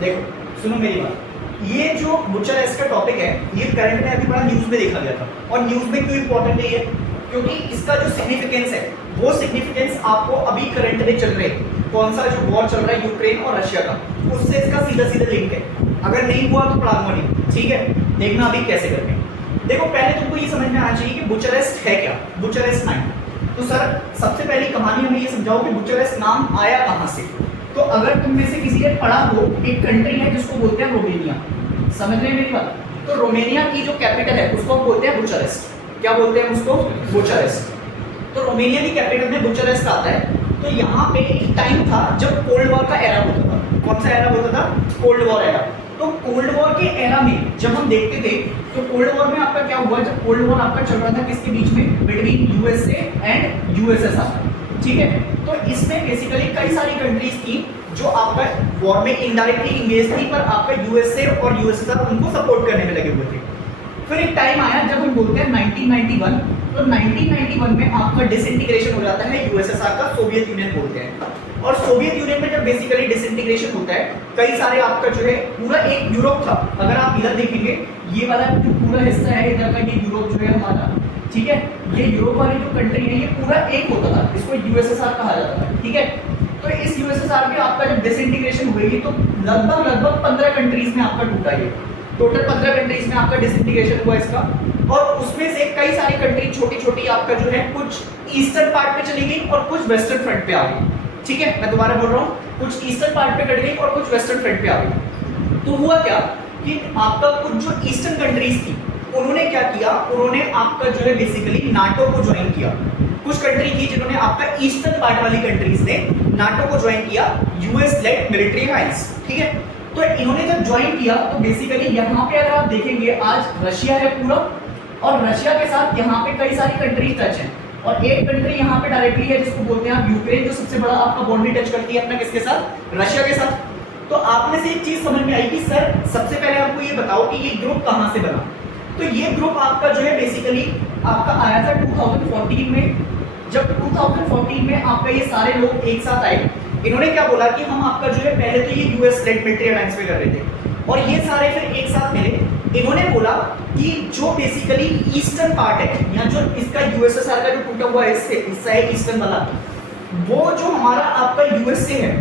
देखो सुनो मेरी बात, ये जो बुचारेस्ट का टॉपिक है ये करंट में अभी बड़ा न्यूज में देखा गया था। और न्यूज में क्यों इंपॉर्टेंट है ये, क्योंकि इसका जो सिग्निफिकेंस है वो सिग्निफिकेंस आपको अभी करंट में चल रहे कौन सा जो वॉर चल रहा है यूक्रेन और रशिया का, उससे इसका सीधा सीधा लिंक है। अगर नहीं हुआ तो पढ़ाऊंगा नहीं, ठीक है। देखना अभी कैसे करके। देखो पहले तुमको ये समझ में आना चाहिए कि बुचारेस्ट है क्या, बुचारेस्ट नाम। तो सर सबसे पहली कहानी हमें ये समझाओ कि बुचारेस्ट नाम आया कहाँ से। तो अगर तुम में से किसी ने पढ़ा हो, एक कंट्री है जिसको बोलते हैं रोमेनिया, समझ रहे हैं मेरी बात। तो रोमेनिया की जो कैपिटल है उसको हम बोलते हैं बुचारेस्ट। क्या बोलते हैं उसको? बुचारेस्ट। तो रोमेनिया की कैपिटल में बुचारेस्ट आता है। तो यहाँ पे एक टाइम था जब कोल्ड वॉर का एरा होता था। कौन सा एरा होता था? Cold war era. तो कोल्ड वॉर के एरा में जब हम देखते थे तो कोल्ड वॉर में आपका क्या हुआ, जब कोल्ड वॉर आपका चल रहा था किसके बीच में? बिटवीन यूएसए एंड यूएसएसआर, ठीक है। तो इसमें बेसिकली कई सारी कंट्रीज थी जो आपका वॉर में इनडायरेक्टली इंगेज थी, पर आपका यूएसए और यूएसएसआर उनको सपोर्ट करने में लगे हुए थे। फिर एक टाइम आया जब हम बोलते हैं 1991। तो 1991 में आपका डिसइंटीग्रेशन हो जाता है यूएसएसआर का, सोवियत यूनियन बोलते हैं। और सोवियत यूनियन में जब बेसिकली डिसइंटीग्रेशन होता है, कई सारे आपका जो है पूरा एक यूरोप था। अगर आप इधर देखेंगे ये वाला जो पूरा हिस्सा है इधर का, ये यूरोप जो है हमारा, ठीक है। ये यूरोप वाली जो कंट्री है ये पूरा एक होता था, इसको यूएसएसआर कहा जाता था, ठीक है। तो इस यूएसएसआर में आपका जब डिसइंटीग्रेशन हुई तो लगभग 15 कंट्रीज में आपका टूटा। ये टोटल 15 कंट्रीज में आपका डिसइंटीग्रेशन हुआ इसका। और उसमें से कई सारी कंट्री छोटी छोटी आपका जो है कुछ ईस्टर्न पार्ट पे चली गई और कुछ वेस्टर्न फ्रंट पे आ गई, ठीक है। मैं दोबारा बोल रहा हूँ, कुछ ईस्टर्न पार्ट पे कट गई और कुछ वेस्टर्न फ्रंट पे आ गई। तो हुआ क्या कि आपका कुछ जो ईस्टर्न कंट्रीज थी उन्होंने क्या किया, उन्होंने आपका जो है बेसिकली नाटो को ज्वाइन किया। कुछ कंट्री थी जिन्होंने आपका ईस्टर्न पार्ट वाली कंट्रीज ने नाटो को ज्वाइन किया, यूएस लेड मिलिट्री अलायंस, ठीक है। तो इन्होंने जब ज्वाइन किया तो बेसिकली यहाँ पे अगर आप देखेंगे आज रशिया है पूरा, और रशिया के साथ यहाँ पे कई सारी कंट्रीज टच हैं। और एक कंट्री यहाँ पे डायरेक्टली है जिसको बोलते हैं आप यूक्रेन, जो सबसे बड़ा आपका बाउंड्री टच करती है अपना किसके साथ? रशिया के साथ। तो आप में से एक चीज समझ में आई कि सर सबसे पहले आपको ये बताओ कि ये ग्रुप कहाँ से बना। तो ये ग्रुप आपका जो है बेसिकली आपका आया था 2014 में। जब 2014 में आपका ये सारे लोग एक साथ आए, इन्होंने क्या बोला कि हम आपका जो है पहले तो ये यूएस लेड मिलिट्री अलायंस में कर रहे थे, और ये सारे फिर एक साथ मिले। इन्होंने बोला कि जो बेसिकली ईस्टर्न पार्ट है या जो इसका यूएसएसआर का जो टूटा हुआ हिस्सा है ईस्टर्न वाला, वो जो हमारा आपका यूएसए है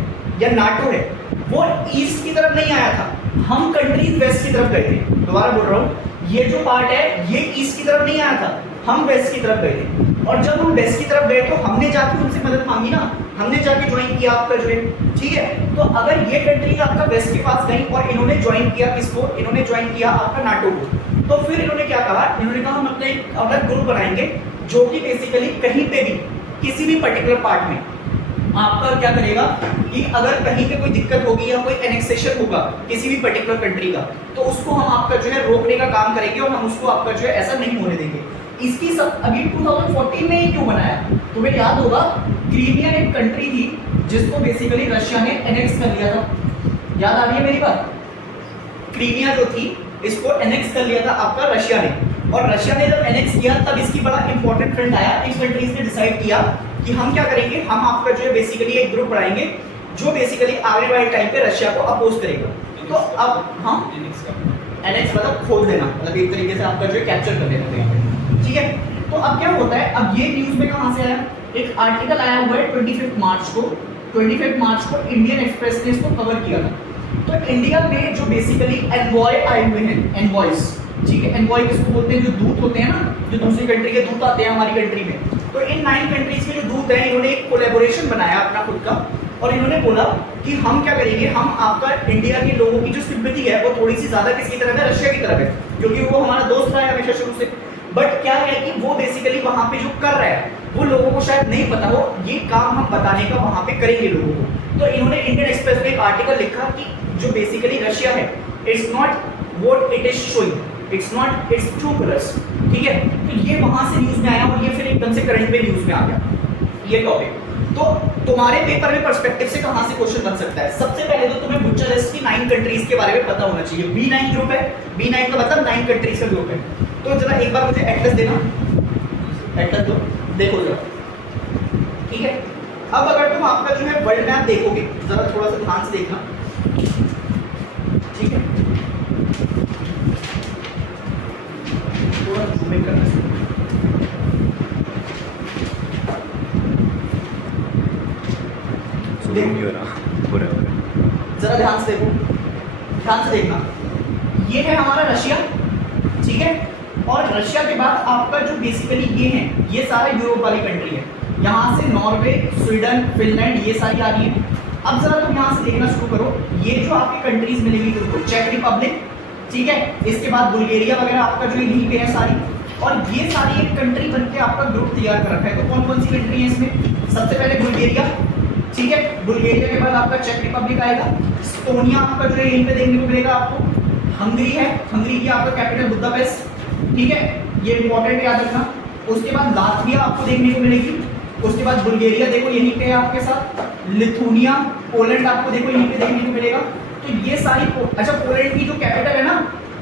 या नाटो है वो ईस्ट की तरफ नहीं आया था, हम कंट्रीज वेस्ट की तरफ गए थे। दोबारा बोल रहा हूँ, ये जो पार्ट है ये ईस्ट की तरफ नहीं आया था, हम वेस्ट की तरफ गए थे। और जब हम वेस्ट की तरफ गए तो हमने जाके उनसे मदद मांगी ना, हमने जाके ज्वाइन किया आपका जो है, ठीक है। तो अगर ये कंट्री आपका वेस्ट के पास गई और इन्होंने ज्वाइन किया किसको? इन्होंने ज्वाइन किया आपका नाटो को। तो फिर इन्होंने क्या कहा? इन्होंने कहा हम अपने अलग ग्रुप बनाएंगे जो कि बेसिकली कहीं पे भी किसी भी पर्टिकुलर पार्ट में आपका क्या करेगा कि अगर कहीं पे कोई दिक्कत होगी या कोई एनेक्सेशन होगा किसी भी पर्टिकुलर कंट्री का, तो उसको हम आपका जो है रोकने का काम करेंगे और हम उसको आपका जो है ऐसा नहीं होने देंगे। इसकी सब अभी 2014 में ही क्यों बनाया? तुम्हें याद होगा क्रीमिया एक कंट्री थी जिसको बेसिकली रशिया ने एनेक्स कर लिया था। याद आ रही है मेरी बात? क्रीमिया जो थी इसको एनेक्स कर लिया था आपका रशिया ने। और रशिया ने जब एनेक्स किया तब इसकी बड़ा इंपॉर्टेंट फ्रंट आया। इन कंट्रीज ने डिसाइड किया कि हम क्या करेंगे, हम आपका जो है बेसिकली एक ग्रुप बनाएंगे जो बेसिकली आने वाले टाइम पे रशिया को अपोज करेगा। तो अब हाँ एनेक्स मतलब खोल देना, मतलब एक तरीके से आपका जो है कैप्चर कर देना, ठीक है। तो अब क्या होता है, अब ये न्यूज में कहां से आया? एक आर्टिकल आया हुआ है 25 मार्च को। 25 मार्च को इंडियन एक्सप्रेस ने इसको कवर किया था। तो इंडिया में जो बेसिकली एनवॉय आए हुए हैं, एनवॉयज, ठीक है। एनवॉय किसको बोलते हैं? जो दूत होते हैं ना, जो दूसरी कंट्री के दूत आते हैं हमारी कंट्री में। तो इन 9 कंट्रीज के जो दूत हैं इन्होंने एक कोलैबोरेशन बनाया अपना खुद का, और इन्होंने बोला कि हम क्या करेंगे, हम आपका इंडिया के लोगों की जो सिंपैथी है वो थोड़ी सी ज्यादा किसकी तरफ है? रशिया की तरफ है, क्योंकि वो हमारा दोस्त रहा है हमेशा शुरू से। बट क्या है कि वो बेसिकली वहां पे जो कर रहा है वो लोगों को शायद नहीं पता हो, ये काम हम बताने का वहां पे करेंगे लोगों को। तो इन्होंने इंडियन एक्सप्रेस में एक आर्टिकल लिखा कि जो बेसिकली रशिया है, it's not what it is showing, it's not it's true colours, ठीक है। तो ये वहां से न्यूज में आया और ये फिर एकदम से करंट में न्यूज में आ गया ये टॉपिक। तो तुम्हारे पेपर में पर्सपेक्टिव से कहां से क्वेश्चन बन सकता है? सबसे पहले तो तुम्हें बुचारेस्ट की 9 कंट्रीज के बारे में पता होना चाहिए। B9 ग्रुप है, B9 का मतलब 9 कंट्रीज का ग्रुप है। तो जरा एक बार मुझे एटलस देना, एटलस दो, देखो जरा, ठीक है। अब अगर तुम आपका जो है वर्ल्ड मैप देखोगे, जरा थोड़ा सा ध्यान से देखना। जूम नहीं हो रहा, हो रहा है। जरा ध्यान से देखो, ध्यान से देखना, ये है हमारा रशिया, ठीक है। और रशिया के बाद आपका जो बेसिकली ये है, ये सारा यूरोप वाली कंट्री है। यहाँ से नॉर्वे, स्वीडन, फिनलैंड, ये सारी आ रही है। अब जरा तुम यहाँ से देखना शुरू करो, ये जो आपकी कंट्रीज मिलेगी तुमको, चेक रिपब्लिक, ठीक है, इसके बाद बुल्गारिया वगैरह आपका जो यहीं पे है सारी, और ये सारी एक कंट्री बनके आपका ग्रुप तैयार कर रखा है। तो कौन कौन सी कंट्री है इसमें? सबसे पहले बुल्गारिया, ठीक है, बुल्गारिया के बाद आपका चेक रिपब्लिक आएगा, एस्टोनिया आपका जो है यहीं पे देखने को मिलेगा आपको, हंगरी है, हंगरी की आपका कैपिटल बुदापेस्ट, ठीक है, ये इंपॉर्टेंट याद रखना। उसके बाद लातविया आपको देखने को मिलेगी, उसके बाद बुल्गारिया देखो यहीं पे है आपके साथ, लिथुनिया, पोलैंड आपको देखो यहीं पे देखने को मिलेगा। तो ये सारी अच्छा, पोलैंड की जो कैपिटल है ना,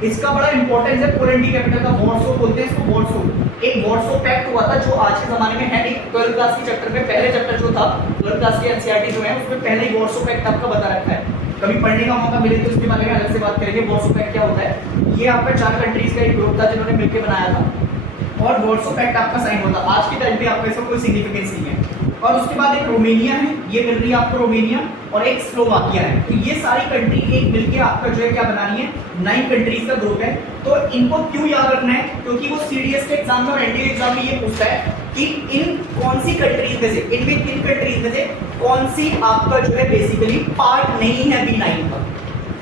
इसका बड़ा इंपॉर्टेंस है, पोलैंड की कैपिटल का वॉर्सो बोलते हैं इसको, वॉर्सो। एक वॉर्सो पैक्ट हुआ था जो आज के जमाने में है नहीं, 12th क्लास के चैप्टर में, पहले चैप्टर जो था 12th क्लास के एनसीईआरटी जो है उसमें पहले ही वॉर्सो पैक्ट आपका बता रखा है। कभी पढ़ने का मौका मिले तो उसके बारे में अलग से बात करेंगे, वॉर्सो पैक्ट क्या होता है। ये आपका 4 कंट्रीज का एक ग्रुप था जिन्होंने मिलकर बनाया था और वॉर्सो पैक्ट आपका साइन होता। आज के टाइम पे आपका इसका कोई सिग्निफिकेंस नहीं है। और उसके बाद एक रोमेनिया है, ये मिल रही है आपको रोमेनिया, और एक स्लोवाकिया है। तो ये सारी कंट्री एक मिलके आपका जो है क्या बनानी है, 9 कंट्रीज का ग्रुप है। तो इनको क्यों याद रखना है? क्योंकि वो सीडीएस के एग्जाम में और एनडीए एग्जाम में ये पूछता है कि इन कौन सी कंट्रीज में से, इनमें किन कंट्रीज में से कौन सी आपका जो है बेसिकली पार्ट नहीं है B9 का।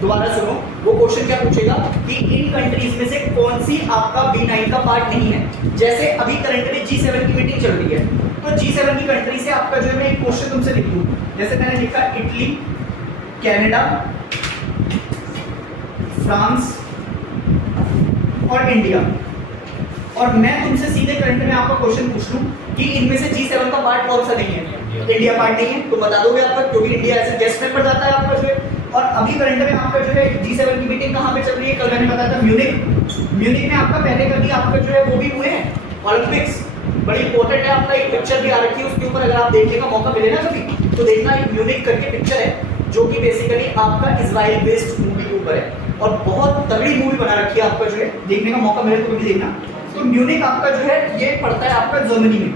दोबारा सुनो, वो क्वेश्चन क्या पूछेगा कि इन कंट्रीज में से कौन सी आपका B9 का पार्ट नहीं है। जैसे अभी करंट में G7 की मीटिंग चल रही है, तो G7 की कंट्री से आपका जो है मैं एक क्वेश्चन तुमसे लिख दूं, जैसे मैंने लिखा इटली, कनाडा, फ्रांस और इंडिया, और मैं तुमसे सीधे करंट में आपका क्वेश्चन पूछ लूं कि इनमें से G7 का पार्ट कौन सा नहीं है? इंडिया पार्ट नहीं है, तो बता दोगे आपका, क्योंकि इंडिया ऐसे गेस्ट मेंबर जाता है आपका जो है। और अभी करंट में आपका जो है G7 की मीटिंग कहाँ पे चल रही है? कल मैंने बताया था म्यूनिक में आपका पहले कभी आपका जो है वो भी हुए हैं ओलंपिक्स, बड़ी इंपॉर्टेंट है। आपका एक पिक्चर भी आ रखी है उसके ऊपर, अगर आप देखने का मौका मिले ना कभी तो देखना, एक म्यूनिक करके पिक्चर है जो कि बेसिकली आपका इजराइल बेस्ड मूवी के ऊपर है, और बहुत तगड़ी मूवी बना रखी है आपका जो है, देखने का मौका मिले तो कभी देखना। तो म्यूनिक आपका जो है ये पड़ता है आपका जर्मनी में,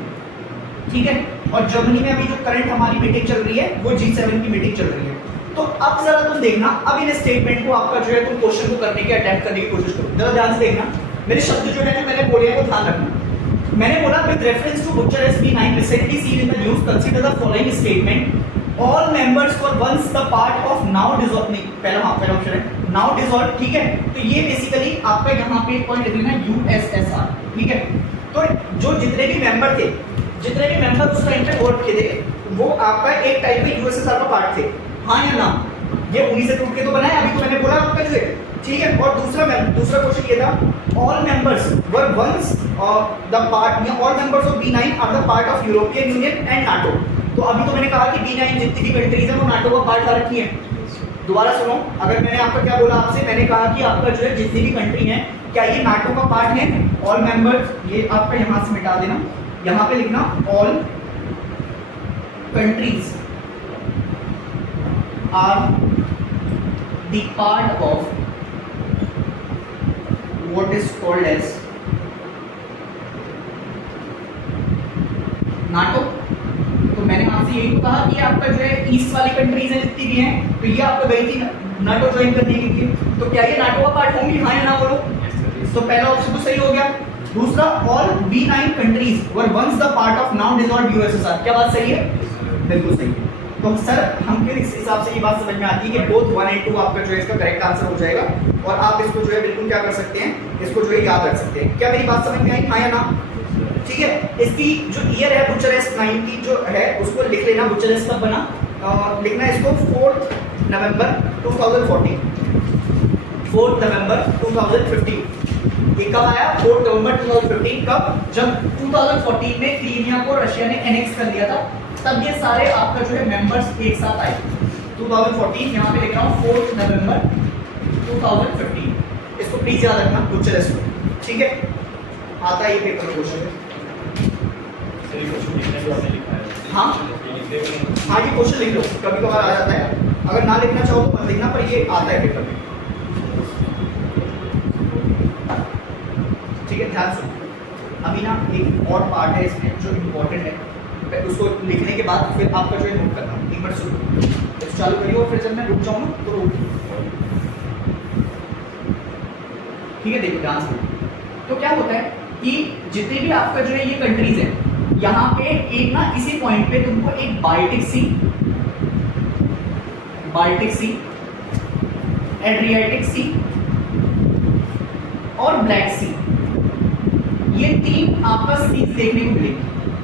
ठीक है, और जर्मनी में अभी जो करंट हमारी मीटिंग चल रही है वो G7 की मीटिंग चल रही है। तो अब जरा तुम देखना, अब इन स्टेटमेंट को आपका जो है तुम क्वेश्चन को करने की अटेम्प्ट करने की कोशिश करो, जरा ध्यान से देखना। मेरे शब्द जो है जो मैंने बोले हैं वो ध्यान रखना। मैंने बोला with reference to Bucharest B9 recently seen in the news, consider the following statement, all members were once the part of now dissolve, नहीं पहला ऑप्शन है नाउ डिसॉल्व, ठीक है। तो ये बेसिकली आपका यहाँ पे एक पॉइंट लिख लेना USSR, ठीक है। तो जो जितने भी मेंबर थे, जितने भी मेंबर उस टाइम पे वोट किए थे, वो आपका एक टाइप में USSR का पार्ट थे, हाँ या ना? ये उन्हीं से टूट के तो बना है, अभी तो मैंने बोला आपका जो है, ठीक है। और दूसरा क्वेश्चन ये था, all members were once the part, all members of B9 are the part of European Union and NATO. तो अभी तो मैंने कहा कि B9 जितनी भी कंट्रीज है वो नाटो का पार्ट आ रखी है। दोबारा सुनो, अगर मैंने आपका क्या बोला आपसे, मैंने कहा कि आपका जो है जितनी भी कंट्री है क्या ये नाटो का पार्ट है? ऑल मेंबर्स, ये आपका यहाँ से मिटा देना, यहाँ पे लिखना all countries are the part of what is called as NATO. तो मैंने आपसे यही तो कहा कि आपका जो है ईस्ट वाली कंट्रीज है जितनी भी हैं, तो ये आपको गई थी नाटो ज्वाइन करने के लिए, तो क्या ये नाटो का पार्ट होंगी, हाँ या ना बोलो? तो पहला ऑप्शन तो सही हो गया। दूसरा, all B9 countries were once the part of now dissolved USSR, क्या बात सही है? बिल्कुल सही है। तो सर हम फिर इस हिसाब से ये बात समझ में आती है कि बोथ 1 एंड 2 आपका जो है इसका करेक्ट आंसर हो जाएगा, और आप इसको जो है बिल्कुल क्या कर सकते हैं, इसको जो है याद रख सकते हैं। क्या मेरी बात समझ में आई, हाँ या ना? ठीक है। इसकी जो ईयर है बुचारेस्ट 9 की जो है उसको लिख लेना, बुचारेस्ट कब बना, लिखना है इसको 4 नवंबर 2014, 4 नवंबर 2015। ये कब आया? 4 नवंबर 2015। कब? जब 2014 में क्रीमिया को रशिया ने एनेक्स कर लिया था, तब ये सारे आपका जो है मेंबर्स एक साथ आए। 2014 यहाँ पे लिख रहा हूँ 4 नवंबर 2015, इसको प्लीज याद रखना बुचारेस्ट में, ठीक है। आता है ये पेपर क्वेश्चन, हाँ हाँ ये क्वेश्चन लिख लो, कभी कभार आ जाता है, अगर ना लिखना चाहो तो मत लिखना, पर ये आता है पेपर में, ठीक है। ध्यान सुनो, अभी ना एक और पार्ट है इसमें जो इम्पोर्टेंट है, उसको लिखने के बाद फिर आपका जो है नोट करना, एक बार सुनो, तो चालू करिए और फिर जब मैं रुक जाऊँ ना तो रोक, ठीक है। देखो ध्यान से, तो क्या होता है कि जितने भी आपका जो है ये कंट्रीज है, यहाँ पे एक ना इसी पॉइंट पे तुमको एक बाल्टिक सी, एड्रियाटिक सी और ब्लैक सी, ये तीन आपका सीज देखने को मिलेगी।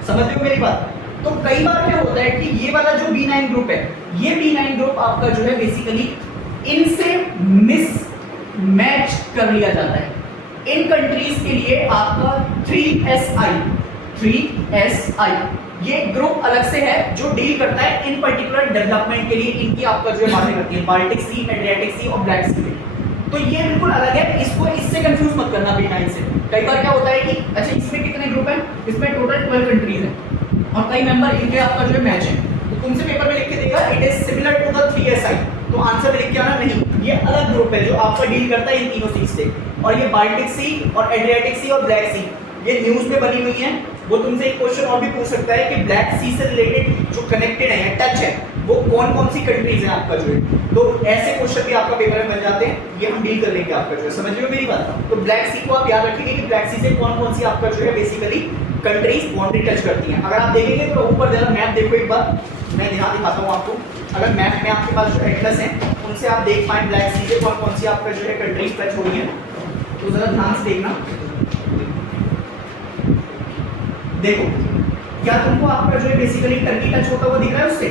समझ रहे हो मेरी बात? तो कई बार क्या होता है कि ये वाला जो B9 ग्रुप है, ये B9 ग्रुप आपका जो है बेसिकली इनसे मिस मैच कर लिया जाता है। इन कंट्रीज के लिए आपका 3SI ये ग्रुप अलग से है जो डील करता है इन पर्टिकुलर डेवलपमेंट के लिए, इनकी आपका जो है बातें करती है, बाल्टिक सी, एड्रियाटिक सी और ब्लैक सी। तो ये बिल्कुल अलग है, इसको इससे कंफ्यूज मत करना B9 से। कई बार क्या होता है कि अच्छा इसमें कितने ग्रुप हैं, इसमें टोटल 12 कंट्रीज हैं और कई मेंबर इनके आपका जो है मैच है, तो तुमसे पेपर में लिख के देगा it is similar to the 3SI, तो आंसर में लिख के आना नहीं, ये अलग ग्रुप है जो आपका डील करता है इन तीनों सीज से। और ये बाल्टिक सी और एड्रियाटिक सी और ब्लैक सी ये न्यूज में बनी हुई है। वो तुमसे एक क्वेश्चन और भी पूछ सकता है कि ब्लैक सी से रिलेटेड जो कनेक्टेड है, टच है, वो कौन कौन सी कंट्रीज हैं आपका जो है, तो ऐसे क्वेश्चन भी आपका पेपर में बन जाते हैं, ये हम डील कर लेंगे आपका जो है। समझ रहे हो मेरी बात? तो ब्लैक सी को आप याद रखिए कि ब्लैक सी से कौन कौन सी आपका जो है बेसिकली कंट्रीज बाउंड्री टच करती हैं। अगर आप देखेंगे तो ऊपर जरा मैप देखो एक बार, मैं यहाँ दिखाता हूँ आपको। अगर मैप में आपके पास जो एटलस है उनसे आप देख पाए ब्लैक सी से कौन कौन सी आपका जो है कंट्रीज टच हो रही है, तो जरा ध्यान से देखना। देखो क्या तुमको आपका जो है बेसिकली टर्की टच होता हुआ दिख रहा है उससे?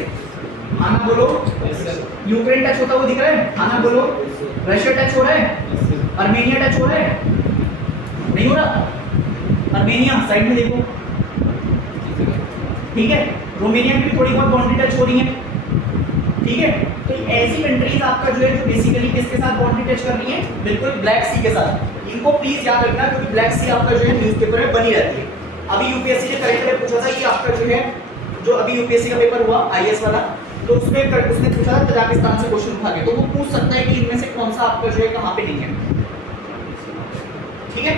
हाँ ना बोलो। यूक्रेन टच होता हुआ दिख रहा है? हाँ ना बोलो। रशिया टच हो रहा है? अर्मेनिया टच हो रहा है? नहीं हो रहा? अर्मेनिया साइड में देखो, ठीक है। रोमेनिया की भी थोड़ी बहुत बाउंड्री टच हो रही है, ठीक है। तो ऐसी कंट्रीज आपका जो है जो बेसिकली किसके साथ बाउंड्री टच कर रही है? बिल्कुल ब्लैक सी के साथ। इनको प्लीज याद रखना क्योंकि ब्लैक सी आपका जो है न्यूज़पेपर में बनी रहती है। अभी यूपीएससी ने करेक्ट में पूछा था कि आपका जो है जो अभी यूपीएससी का पेपर हुआ आईएएस वाला, तो उसमें उसने पूछा था तजाकिस्तान से क्वेश्चन उठा के, तो वो पूछ सकता है कि इनमें से कौन सा आपका जो है कहाँ पे नहीं है, ठीक है।